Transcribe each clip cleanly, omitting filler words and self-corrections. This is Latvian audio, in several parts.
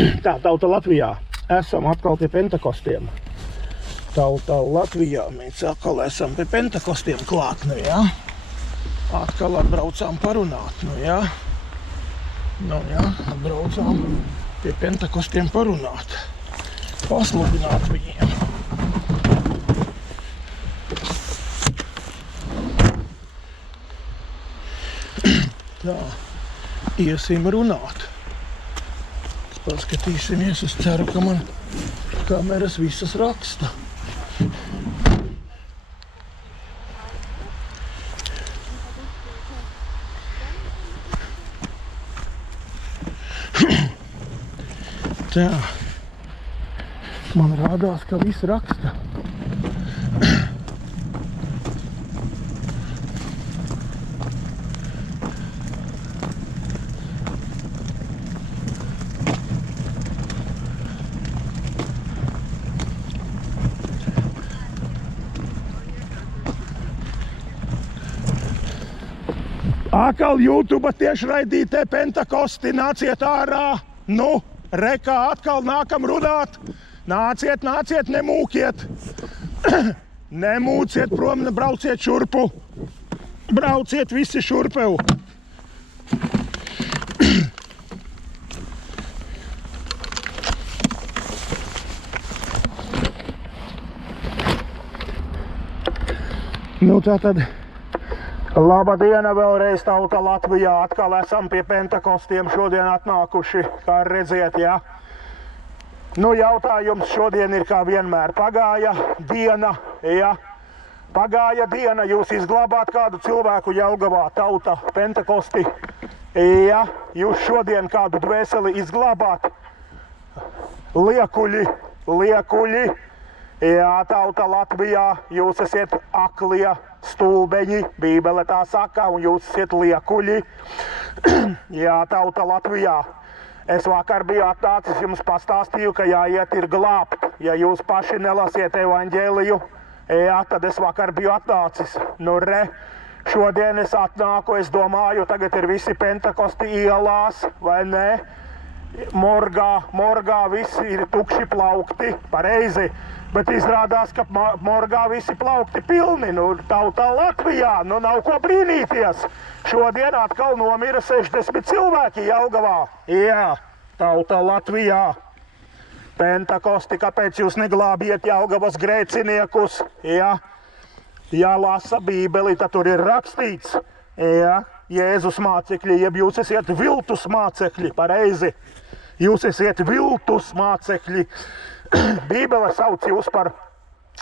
Tā, tauta Latvijā. Esam atkal pie Pentekostiem. Tauta Latvijā. Mēs atkal esam pie Pentekostiem klāt, nu jā. Atkal atbraucām parunāt, nu jā. Nu jā, atbraucām pie Pentekostiem parunāt. Pasludināt viņiem. Tā, iesim runāt. Paskatīsimies, es ceru, ka man kameras visas raksta. Tā, man rādās, ka viss raksta. Atkal YouTube tiešraidītē Pentekosti, nāciet ārā, nu, rekā atkal nākam runāt, nāciet, nemūkiet, nemūciet prom, brauciet šurpu, brauciet visi šurpev. Nu, tātad. Laba diena vēlreiz, tauta Latvijā. Atkal esam pie Pentekostiem šodien atnākuši, kā redziet, jā. Nu, jautājums šodien ir kā vienmēr. Pagāja diena, jā. Pagāja diena, jūs izglābāt kādu cilvēku Jelgavā, tauta Pentekosti. Jā, jūs šodien kādu dvēseli izglābāt. Liekuļi. Jā, tauta Latvijā, jūs esat aklie stulbeņi, Bībele tā saka, un jūs esat liekuļi. Jā, tauta Latvijā. Es vakar biju atnācis, jums pastāstīju, ka jāiet ir glābt. Ja jūs paši nelasiet evaņģēliju, jā, tad es vakar biju atnācis. Nu, šodien es atnāku, es domāju, tagad ir visi Pentekosti ielās, vai ne? Morgā visi ir tukši plaukti, pareizi, bet izrādās, ka morgā visi plaukti pilni, nu, tauta Latvijā, nu, nav ko brīnīties. Šodien atkal nomira 60 cilvēki Jelgavā. Jā, tauta Latvijā. Pentekosti, kāpēc jūs neglābiet Jelgavas grēciniekus? Jā, ja lasa Bībeli, tad tur ir rakstīts, jā, Jēzus mācekļi, jeb jūs esiet viltus mācekļi, pareizi. Jūs esiet viltus mācekļi. Bībele sauc jūs par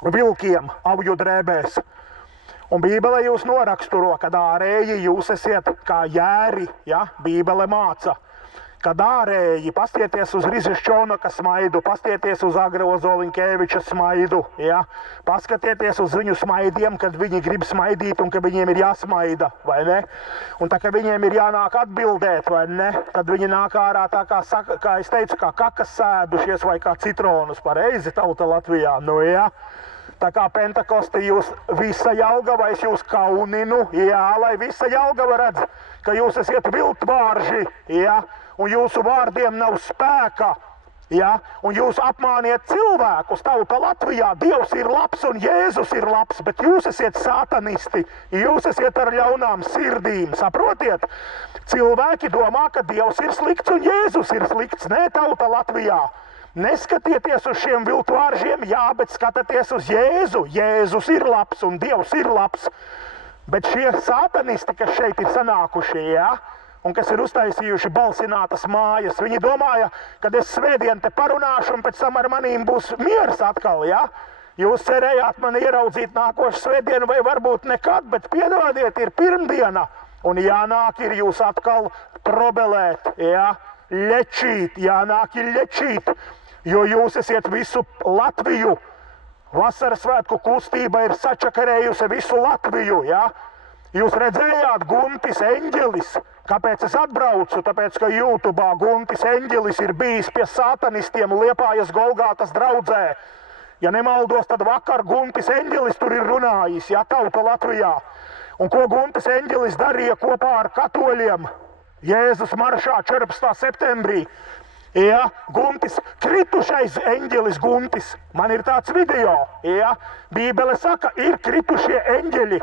vilkiem avju drēbēs. Un Bībele jūs noraksturo, kad ārēji jūs esiet kā jēri, ja? Bībele māca. Kad ārēji, pastieties uz Rizišķonaka smaidu, pastieties uz Agre Ozoliņkeviča smaidu, ja? Paskatieties uz viņu smaidiem, kad viņi grib smaidīt un ka viņiem ir jāsmaida, vai ne? Un tā, ka viņiem ir jānāk atbildēt, vai ne? Tad viņi nāk ārā tā kā es teicu, kā kakas sēdušies vai kā citronus, pareizi, tauta Latvijā, nu jā. Tā kā Pentekosti jūs visa Jelgava, es jūs kauninu, jā, lai visa Jelgava redz, ka jūs esiet viltvārži, jā. Un jūsu vārdiem nav spēka, ja? Un jūs apmāniet cilvēkus, tauta Latvijā. Dievs ir labs un Jēzus ir labs, bet jūs esiet satanisti, jūs esiet ar ļaunām sirdīm, saprotiet? Cilvēki domā, ka Dievs ir slikts un Jēzus ir slikts, nē, tauta Latvijā. Neskatieties uz šiem viltvāržiem, jā, bet skatieties uz Jēzu. Jēzus ir labs un Dievs ir labs, bet šie satanisti, kas šeit ir sanākušie, jā? Un kas ir uztaisījuši balsinātas mājas. Viņi domāja, kad es svētdien te parunāšu un pēc tam ar manīm būs miers atkal, ja? Jūs cerējāt mani ieraudzīt nākošu svētdienu vai varbūt nekad, bet piedodiet, ir pirmdiena. Un jānāk ir jūs atkal probelēt, ja? Ļečīt, jānāk ir ļečīt, jo jūs esiet visu Latviju. Vasaras svētku kustība ir sačakarējusi visu Latviju, ja? Jūs redzējāt Guntis Eņģelis. Kāpēc es atbraucu? Tāpēc, ka YouTube'ā Guntis Eņģelis ir bijis pie satanistiem Liepājas Golgātas draudzē. Ja nemaldos, tad vakar Guntis Eņģelis tur ir runājis, ja, tauta Latvijā. Un ko Guntis Eņģelis darīja kopā ar katoļiem? Jēzus maršā 14. septembrī. Ja, Guntis, kritušais eņģelis Guntis. Man ir tāds video. Ja, Bībele saka, ir kritušie eņģeļi.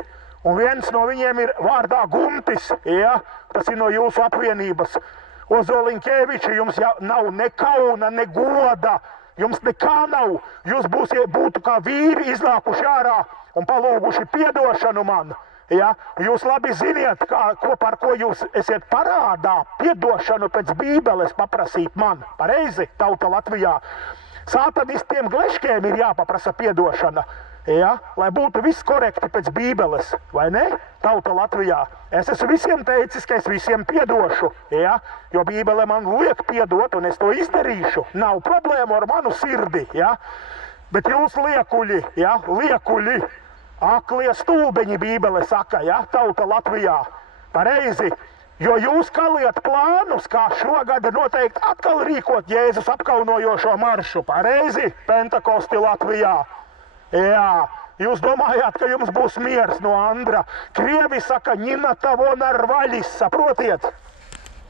Un viens no viņiem ir vārdā Guntis. Ja, tas ir no jūsu apvienības. Ozoliņkeviči, jums nav ne kauna, ne goda. Jums nekā nav. Jūs būtu kā vīri iznākuši ārā un palūguši piedošanu man. Ja? Jūs labi ziniet, par ko jūs esiet parādā. Piedošanu pēc Bībeles paprasīt man. Pareizi, tauta Latvijā. Sātanistiem gleškiem ir jāpaprasa piedošana. Ja? Lai būtu viss korekti pēc Bībeles, vai ne? Tauta Latvijā. Es esmu visiem teicis, ka es visiem piedošu, ja? Jo Bībele man liek piedot, un es to izdarīšu. Nav problēmu ar manu sirdi, ja? Bet jūs liekuļi, ja? Liekuļi, aklie stulbeņi Bībele saka, ja? Tauta Latvijā. Pareizi. Jo jūs kaliet plānus, kā šogad noteikti atkal rīkot Jēzus apkaunojošo maršu. Pareizi, Pentakosti Latvijā. Jā, jūs domājāt, ka jums būs miers no Andra. Krievi saka, ņina tavo narvaļis, saprotiet?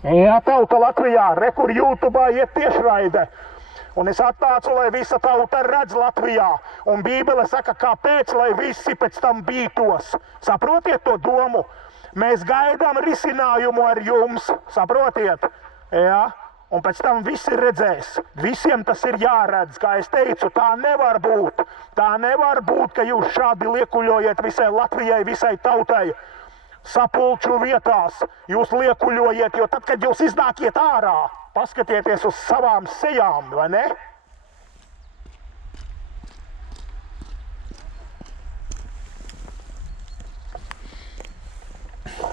Jā, tauta Latvijā, rekur YouTube'ā iet tiešraide. Un es atnācu, lai visa tauta redz Latvijā. Un Bībele saka, kāpēc, lai visi pēc tam bītos. Saprotiet to domu? Mēs gaidām risinājumu ar jums, saprotiet? Jā. Un pēc tam visi redzēs. Visiem tas ir jāredz. Kā es teicu, tā nevar būt. Tā nevar būt, ka jūs šādi liekuļojat visai Latvijai, visai tautai. Sapulču vietās jūs liekuļojat, jo tad, kad jūs iznākiet ārā, paskatieties uz savām sejām, vai ne?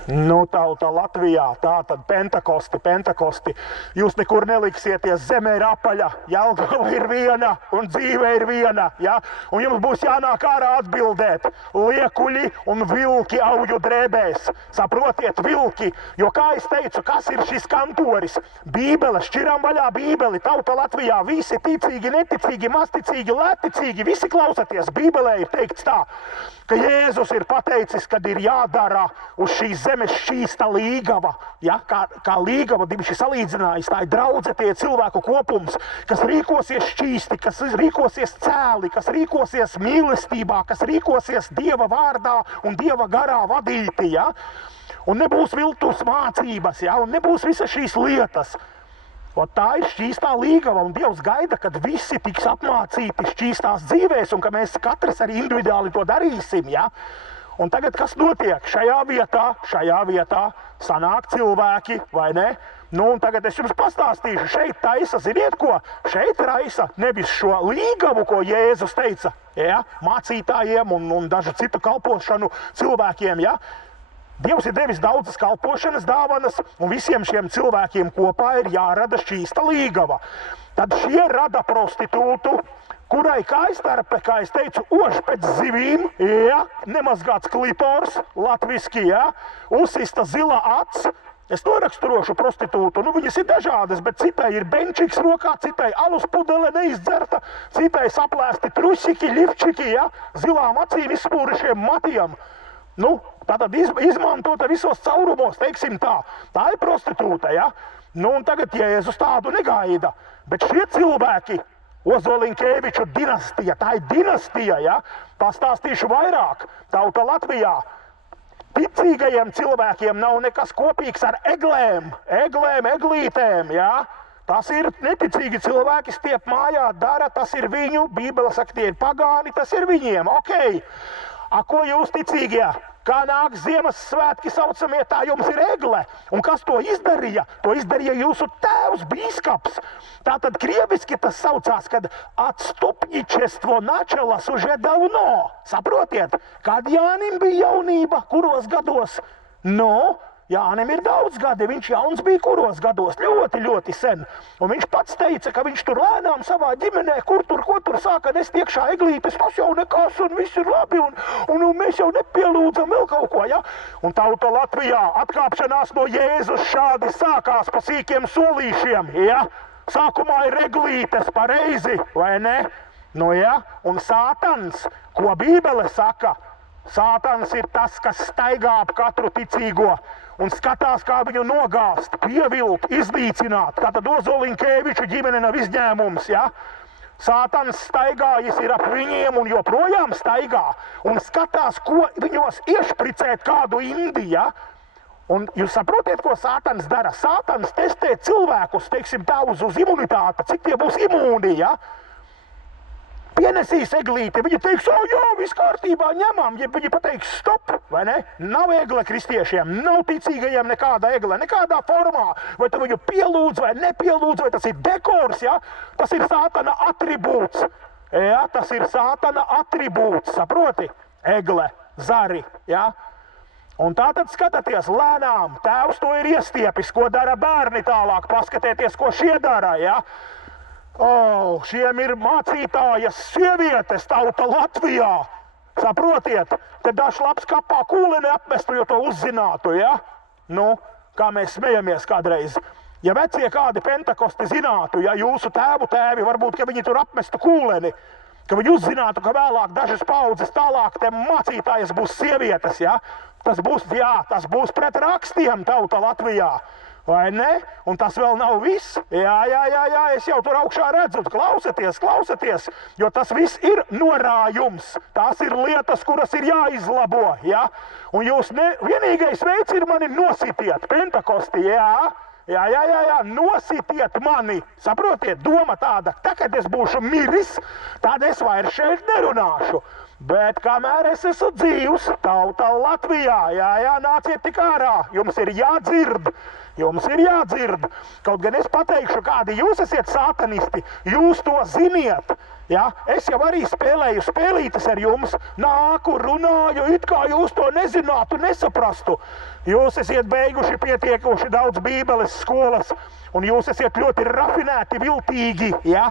Nu, tauta Latvijā, tā tad Pentakosti. Jūs nekur neliksieties, zeme ir apaļa, Jelgava ir viena un dzīve ir viena, ja? Un jums būs jānāk ārā atbildēt. Liekuļi un vilki auju drēbēs. Saprotiet, vilki, jo kā es teicu, kas ir šis kantoris? Bībele, šķiram vaļā Bībeli, tauta Latvijā, visi ticīgi, neticīgi, mazticīgi, lētticīgi, visi klausaties. Bībelē ir teikts tā, ka Jēzus ir pateicis, kad ir jādara uz šīs zemes šķīsta līgava. Ja? Kā līgava, divi salīdzinājis, tā ir draudze, tie cilvēku kopums, kas rīkosies šķīsti, kas rīkosies cēli, kas rīkosies mīlestībā, kas rīkosies Dieva vārdā un Dieva garā vadīti. Ja? Un nebūs viltus mācības, ja? Un nebūs visas šīs lietas. Un tā ir šķīstā līgava, un Dievs gaida, kad visi tiks apmācīti šķīstās dzīvēs, un ka mēs katrs arī individuāli to darīsim, ja? Un tagad kas notiek? Šajā vietā sanāk cilvēki, vai ne? Nu, un tagad es jums pastāstīšu, šeit taisa, ziniet ko? Šeit raisa nevis šo līgavu, ko Jēzus teica, ja? Mācītājiem un dažu citu kalpošanu cilvēkiem, ja? Dievs ir devis daudzas kalpošanas dāvanas, un visiem šiem cilvēkiem kopā ir jārada šķīsta līgava. Tad šie rada prostitūtu, kurai kājstarpe, kā es teicu, ož pēc zivīm, ja, nemazgāts klitors, latviski, ja, uzsista zila acs. Es noraksturošu prostitūtu, nu viņas ir dažādas, bet citai ir benčiks rokā, citai alus pudele neizdzerta, citai saplēsti trusiki, ļivčiki, ja, zilām acīm izspūrušiem matiem. Nu, tātad izmantota visos caurumos, teiksim tā. Tā ir prostitūta, ja? Nu, un tagad Jēzus tādu negaida. Bet šie cilvēki, Ozoliņkeviču dinastija, tā ir dinastija, ja? Pastāstīšu vairāk. Tauta Latvijā. Ticīgajiem cilvēkiem nav nekas kopīgs ar eglītēm, ja? Tas ir neticīgi cilvēki, stiep mājā dara, tas ir viņu, Bībele saka, tie ir pagāni, tas ir viņiem, okei. A, ko jūs ticīgie? Kā nāk Ziemassvētki saucamie, tā jums ir egle. Un kas to izdarīja? To izdarīja jūsu tēvs, bīskaps. Tātad krieviski tas saucās, kad atstupņičestvo načalas уже давно. Saprotiet, kad Jānim bija jaunība, kuros gados? No, Jānim ir daudz gadi, viņš jauns bija kuros gados, ļoti, ļoti sen. Un viņš pats teica, ka viņš tur lēnām savā ģimenē, ko tur sāka nest iekšā eglītes, tas jau nekas un viss ir labi, un mēs jau nepielūdzam vēl kaut ko, ja? Un tauta Latvijā atkāpšanās no Jēzus šādi sākās pa sīkiem solīšiem, ja? Sākumā ir eglītes, pareizi, vai ne? Nu, ja? Un Sātans, ko Bībele saka, Sātans ir tas, kas staigā ap katru ticīgo un skatās, kā viņu nogāzt, pievilt, iznīcināt. Tātad Ozoliņkeviča ģimene nav izņēmums, ja? Sātans staigājis ir ap viņiem un joprojām staigā un skatās, ko viņos iešpricēt kādu indi, ja? Un jūs saprotiet, ko Sātans dara? Sātans testē cilvēkus, teiksim tā, uz imunitāti, cik tie būs imūni, ja? Pienesīs eglīti, viņi teiks, jā, viss kārtībā, ņemam, ja viņi pateiks stop, vai ne? Nav egle kristiešiem, nav ticīgajiem nekāda egle, nekādā formā, vai tu viņu pielūdz vai nepielūdz, vai tas ir dekors, ja? Tas ir Sātana atribūts, ja? Tas ir Sātana atribūts, saproti? Egle, zari, ja? Un tātad skatieties lēnām, tēvs to ir iestiepis, ko dara bērni tālāk, paskatieties, ko šie dara, ja? Šiem ir mācītājas sievietes tauta Latvijā. Saprotiet, te dažs labs kapā kūleni apmestu, jo to uzzinātu, ja? Nu, kā mēs smejamies kādreiz. Ja vecie kādi pentakosti zinātu, ja jūsu tēvi, varbūt, ka viņi tur apmestu kūleni, ka viņi uzzinātu, ka vēlāk dažas paudzes tālāk te mācītājas būs sievietes, ja? Tas būs pret rakstiem tauta Latvijā. Vai ne? Un tas vēl nav viss. Jā, es jau tur augšā redzu. Klausieties, jo tas viss ir norājums. Tās ir lietas, kuras ir jāizlabo, ja? Un jūs vienīgais veids ir mani nositiet, pentakosti, jā, nositiet mani. Saprotiet, doma tāda, kad es būšu miris, tad es vairs šeit nerunāšu. Bet kamēr es esmu dzīvs, tauta Latvijā, jā, nāciet tik ārā, jums ir jādzird. Kaut gan es pateikšu, kādi jūs esiet sātanisti, jūs to ziniet. Ja? Es jau arī spēlēju spēlītes ar jums, nāku, runāju, it kā jūs to nezinātu, nesaprastu. Jūs esiet beiguši pietiekoši daudz bībeles skolas, un jūs esiet ļoti rafinēti, viltīgi. Ja?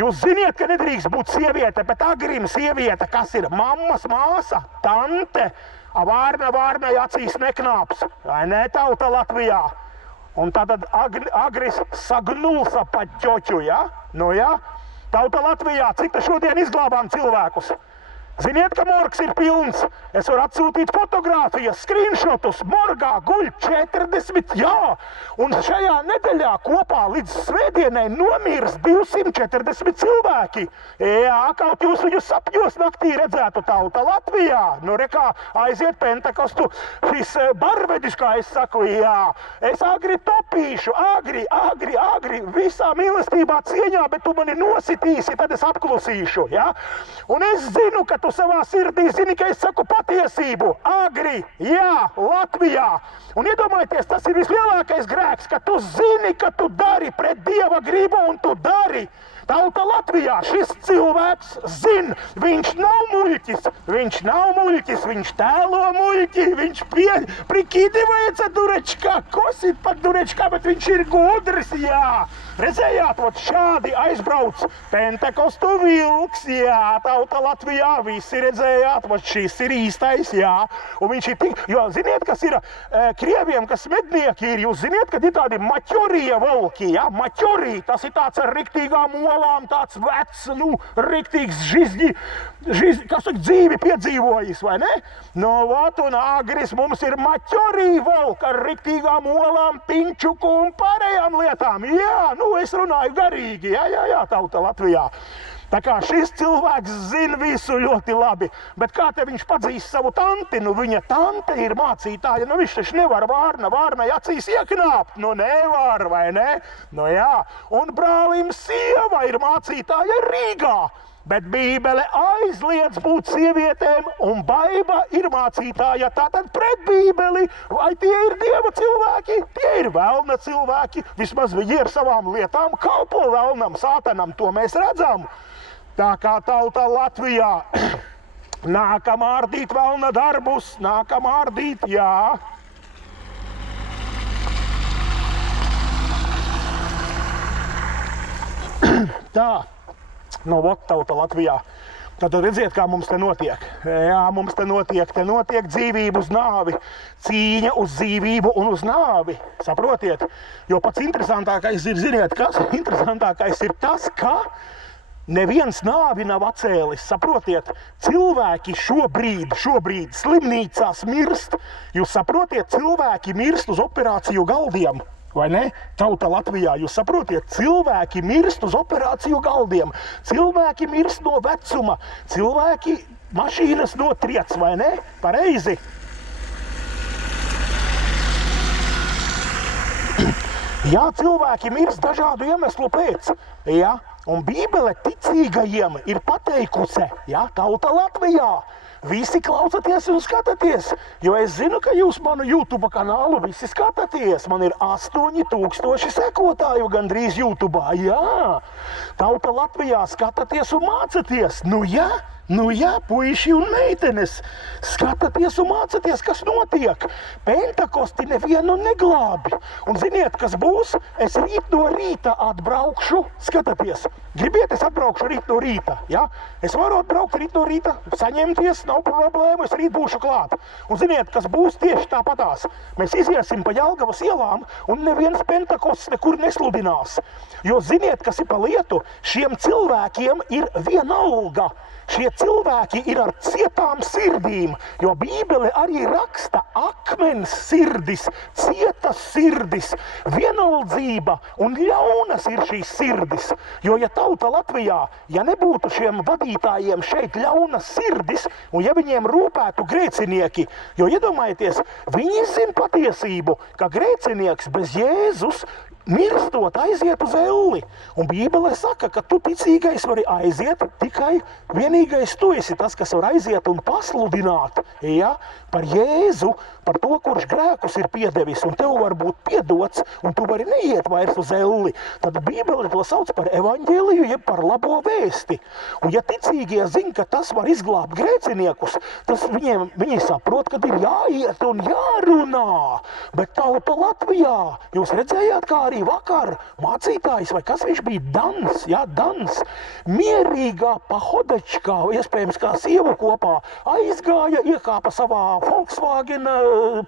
Jūs ziniet, ka nedrīkst būt sieviete, bet agrim sieviete, kas ir mammas māsa, tante, vārnai acīs neknāps, vai ne, tauta Latvijā? Un tātad agris sagnulsa pa ķoķu, ja? Nu, ja? Tauta Latvijā, cik te šodien izglābām cilvēkus? Ziniet, ka morgs ir pilns. Es varu atsūtīt fotogrāfijas, screenshotus. Morgā guļ 40, jā. Un šajā nedēļā kopā līdz svētdienai nomirs 240 cilvēki. Jā, kaut jūs viņus sapņos naktī redzētu tauta Latvijā. Nu, rekā, aiziet pentakostu šis barvedis, kā es saku, jā. Es agri topīšu, agri, visā mīlestībā cieņā, bet tu mani nositīsi, tad es apklusīšu, jā. Un es zinu, ka tu savā sirdī zini, ka es saku patiesību. Agri, jā, Latvijā. Un iedomājieties, tas ir vislielākais grēks, ka tu zini, ka tu dari pret Dieva gribu un tu dari. Tauta Latvijā šis cilvēks zin, viņš nav muļķis, viņš tēlo muļķi, viņš prikīdivajaca durečkā, kosit pat durečkā, bet viņš ir gudrs, jā. Redzējāt, ot šādi aizbrauc Pentakostu vilks, jā, tauta Latvijā, visi redzējāt, ot šis ir īstais, jā. Un viņš ir tik, jo ziniet, kas ir krieviem, kas mednieki ir, jūs ziniet, kad ir tādi maķorija volki, jā, maķorija, tas ir tāds ar riktīgām olām, tāds vecs, nu, riktīgs kas ir dzīvi piedzīvojis, vai ne? No, vat, un agris mums ir maķorija volka ar riktīgām olām, pinčuku un pārējām lietām, jā, nu, es runāju garīgi, jā, tauta Latvijā. Tā kā šis cilvēks zina visu ļoti labi, bet kā te viņš pazīst savu tanti, nu viņa tante ir mācītāja, nu viņš taču nevar vārnai acīs ieknāpt, nu nevar, vai ne? Nu jā, un brālim sieva ir mācītāja Rīgā, bet Bībele aizliedz būt sievietēm, un Baiba ir mācītāja tātad pret Bībeli, vai tie ir Dieva cilvēki, tie ir velna cilvēki, vismaz viņi ir savām lietām kalpo velnam, sātanam, to mēs redzam. Tā kā tauta Latvijā nākam ārdīt velna darbus, nākam ārdīt, jā. Tā, nu, vot tauta Latvijā. Tad redziet, kā mums te notiek. Jā, mums te notiek dzīvība uz nāvi, cīņa uz dzīvību un uz nāvi. Saprotiet? Jo pats interesantākais ir, ziniet, kas? Interesantākais ir tas, ka Neviens nāvi nav atcēlis, saprotiet, cilvēki šobrīd slimnīcās mirst, jūs saprotiet, cilvēki mirst uz operāciju galdiem, vai ne? Tauta Latvijā, jūs saprotiet, cilvēki mirst uz operāciju galdiem, cilvēki mirst no vecuma, cilvēki mašīnas notriec, vai ne? Pareizi. Jā, cilvēki mirst dažādu iemeslu pēc, jā. Un Bībele ticīgajiem ir pateikusi, ja, Tauta Latvijā, visi klausaties un skatāties, jo es zinu, ka jūs manu YouTube kanālu visi skatāties. Man ir 8000 sekotāju gandrīz YouTube'ā, jā. Tauta Latvijā skatāties un mācaties, nu jā, puiši un meitenes, skatāties un mācaties, kas notiek. Pentakosti nevienu neglābi. Un ziniet, kas būs? Es rīt no rīta atbraukšu, skatāties. Gribiet, es atbraukšu rīt no rīta, ja? Es varu atbraukt rīt no rīta, saņemties, nav problēmu, es rīt būšu klāt. Un ziniet, kas būs tieši tāpatās? Mēs iziesim pa Jelgavas ielām un neviens Pentakosts nekur nesludinās. Jo ziniet, kas ir pa lietu? Šiem cilvēkiem ir vienalga. Šie cilvēki ir ar cietām sirdīm, jo Bībele arī raksta akmens sirdis, cietas sirdis, vienaldzība un ļaunas ir šīs sirdis. Jo ja Tauta Latvijā, ja nebūtu šiem vadītājiem šeit ļaunas sirdis, un ja viņiem rūpētu grēcinieki, jo iedomājieties, viņi zina patiesību, ka grēcinieks bez Jēzus mirstot aiziet uz elli. Un Bībele saka, ka tu ticīgais vari aiziet, tikai vienīgais tu esi tas, kas var aiziet un pasludināt, ja, par Jēzu, par to, kurš grēkus ir piedevis, un tev var būt piedots, un tu vari neiet vairs uz elli. Tad Bībele to sauc par evaņģēliju, jeb par labo vēsti. Un ja ticīgie zina, ka tas var izglābt grēciniekus, tas viņi saprot, ka ir jāiet un jārunā. Bet Tauta Latvijā, jūs redzējāt, kā arī vakar mācītājs, vai kas viņš bija, Dans, mierīgā pahodečkā, iespējams kā sievu kopā, aizgāja, iekāpa savā Volkswagen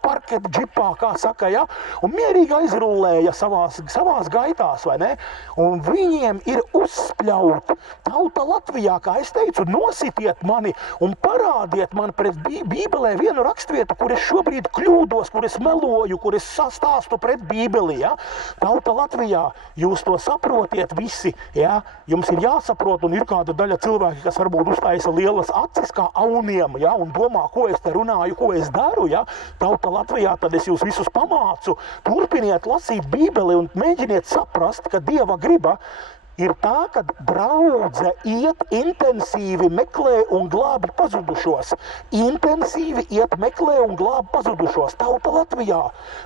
parket džipā, kā saka, ja, un mierīgi aizrullēja savās gaitās, vai ne? Un viņiem ir uzspļaut. Tauta Latvijā, kā es teicu, nositiet mani un parādiet man pret Bībelē vienu rakstvietu, kur es šobrīd kļūdos, kur es meloju, kur es sastāstu pret Bībeli, ja? Tauta Latvijā, jūs to saprotiet visi, ja? Jums ir jāsaprot, un ir kāda daļa cilvēki, kas varbūt uztaisa lielas acis kā auniem, ja? Un domā, ko es te runāju, ko es daru, ja? Tauta Latvijā, tad es jūs visus pamācu. Turpiniet lasīt Bībeli un mēģiniet saprast, ka Dieva griba ir tā, ka draudze iet intensīvi meklē un glābi pazudušos. Intensīvi iet meklē un glābi pazudušos. Tauta Latvijā,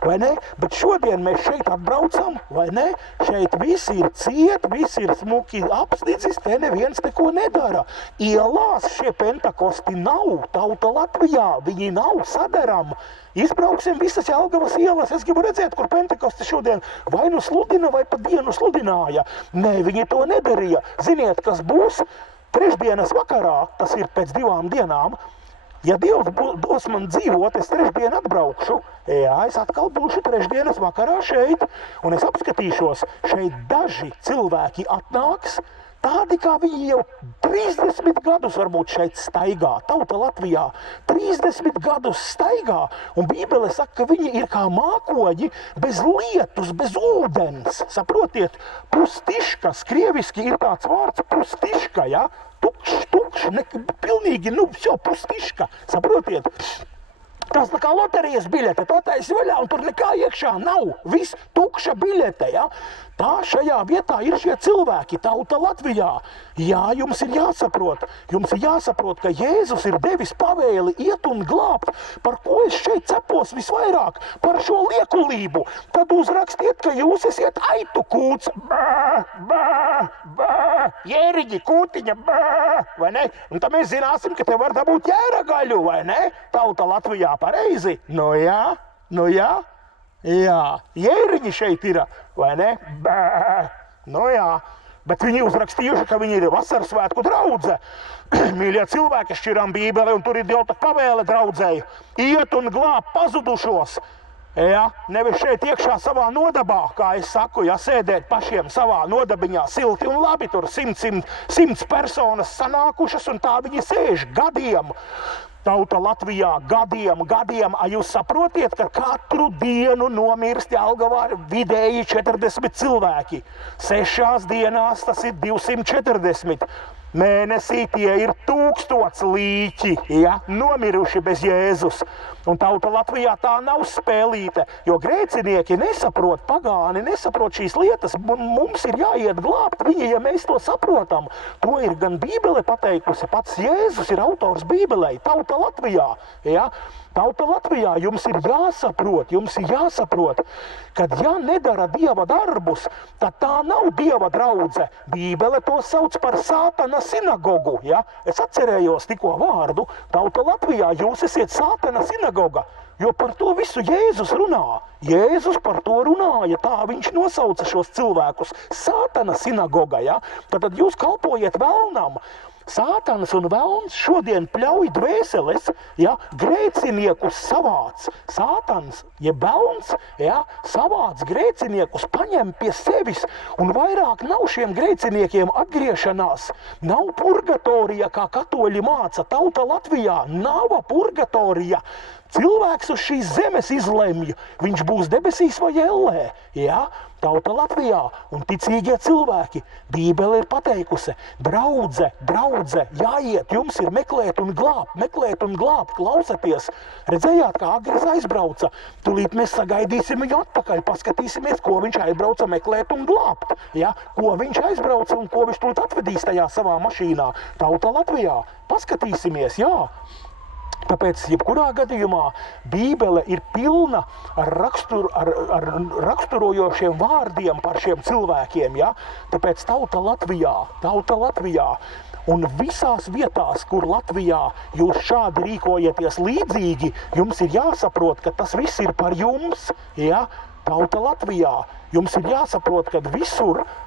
vai ne? Bet šodien mēs šeit atbraucam, vai ne? Šeit visi ir ciet, visi ir smuki apstidzis, te neviens neko nedara. Ielās šie pentakosti nav. Tauta Latvijā, viņi nav sadaram. Izbrauksim visas Jelgavas ielas, es gribu redzēt, kur Pentakosti šodien vai nu sludina, vai pa dienu sludināja. Nē, viņi to nedarīja. Ziniet, kas būs trešdienas vakarā, tas ir pēc 2 dienām, ja Dievs dos man dzīvot, es trešdien atbraukšu, jā, es atkal būšu trešdienas vakarā šeit, un es apskatīšos, šeit daži cilvēki atnāks, tādi, kā viņi jau 30 gadus varbūt šeit staigā, Tauta Latvijā, 30 gadus staigā, un Bībele saka, ka viņi ir kā mākoņi bez lietus, bez ūdens. Saprotiet, pustiškas, krieviski ir tāds vārds pustiška, ja? Tukš, pilnīgi, pustiška, saprotiet? Tas tā kā loterijas biļete, to taisi vaļā, un tur nekā iekšā nav, viss tukša biļete, ja? Tā šajā vietā ir šie cilvēki, Tauta Latvijā. Jā, jums ir jāsaprot, ka Jēzus ir devis pavēli iet un glābt. Par ko es šeit cepos visvairāk? Par šo liekulību. Tad uzrakstiet, ka jūs esiet aitu kūts. Jēriņi, kūtiņa, vai ne? Un tad mēs zināsim, ka te var dabūt jēragaļu, vai ne? Tauta Latvijā, pareizi? Nu jā. Jā, jēriņi šeit ir, vai ne? Nu jā, bet viņi uzrakstījuši, ka viņi ir vasarsvētku draudze. Mīļie cilvēki, šķiram Bībeli, un tur ir jau tā pavēle draudzēji. Iet un glāb pazudušos. Ja, nevis šeit iekšā savā nodabā, kā es saku, ja sēdēt pašiem savā nodabiņā silti un labi, tur 100 personas sanākušas un tā viņi sēž gadiem. Tauta Latvijā gadiem, jūs saprotiet, ka katru dienu nomirst Jelgavā vidēji 40 cilvēki. 6 dienās tas ir 240. Mēnesī tie ir 1000 līķi, ja, nomiruši bez Jēzus. Un tauta Latvijā tā nav spēlīte, jo grēcinieki nesaprot, pagāni nesaprot šīs lietas. Mums ir jāiet glābt viņi, ja mēs to saprotam. To ir gan Bībele pateikusi, pats Jēzus ir autors Bībelei, tauta Latvijā. Ja? Tauta Latvijā jums ir jāsaprot, kad ja nedara Dieva darbus, tad tā nav Dieva draudze. Bībele to sauc par Sātana sinagogu. Ja? Es atcerējos tikko vārdu, tauta Latvijā jūs esiet Sātana sinagoga. Jo par to visu Jēzus runā. Jēzus par to runāja, tā viņš nosauca šos cilvēkus. Sātana sinagoga, ja? Tad jūs kalpojiet velnam. Sātans un velns šodien pļauj dvēseles, ja, grēciniekus savāc. Sātans, ja velns, ja, savāc grēciniekus, paņem pie sevis, un vairāk nav šiem grēciniekiem atgriešanās. Nav purgatorija, kā katoļi māca. Tauta Latvijā nav purgatorija. Cilvēks uz šīs zemes izlemj, viņš būs debesīs vai ellē. Ja? Tauta Latvijā un ticīgie cilvēki. Bībele ir pateikusi, draudze, jāiet, jums ir meklēt un glābt, klausieties. Redzējāt, kā Agris aizbrauca? Tūlīt mēs sagaidīsim viņu atpakaļ, paskatīsimies, ko viņš aizbrauca meklēt un glābt. Ja? Ko viņš aizbrauca un ko viņš tūlīt atvedīs tajā savā mašīnā. Tauta Latvijā, paskatīsimies, jā. Tāpēc, jebkurā gadījumā, Bībele ir pilna ar raksturojošiem vārdiem par šiem cilvēkiem. Ja? Tāpēc tauta Latvijā un visās vietās, kur Latvijā jūs šādi rīkojieties līdzīgi, jums ir jāsaprot, ka tas viss ir par jums. Ja? Tauta Latvijā, jums ir jāsaprot, ka visur